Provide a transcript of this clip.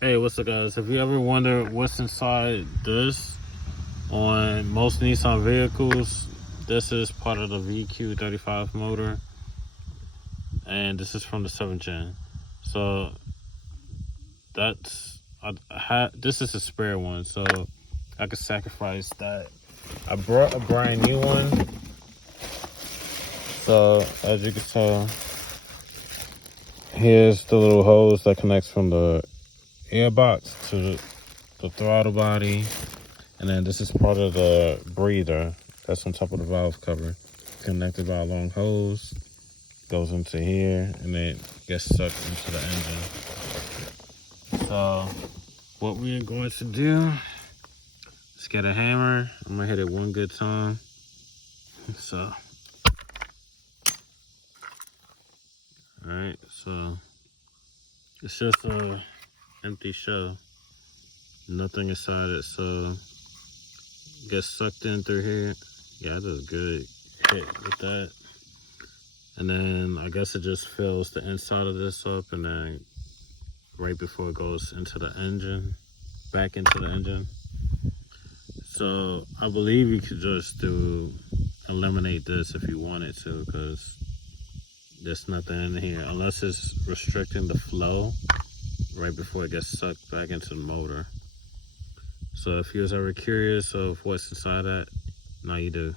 Hey, what's up, guys? If you ever wonder what's inside this on most Nissan vehicles, this is part of the VQ35 motor, and this is from the 7th gen. So that's this is a spare one, so I could sacrifice that. I brought a brand new one, so as you can tell, here's the little hose that connects from the airbox to the throttle body, and then this is part of the breather that's on top of the valve cover, connected by a long hose, goes into here, and then gets sucked into the engine. So what we're going to do is get a hammer. I'm gonna hit it one good time. So all right, so it's just a empty shell, nothing inside it, so gets sucked in through here. Yeah, that is a good hit with that. And then I guess it just fills the inside of this up, and then right before it goes into the engine, back into the engine. So I believe you could just eliminate this if you wanted to, because there's nothing in here unless it's restricting the flow right before it gets sucked back into the motor. So if you was ever curious of what's inside that, now you do.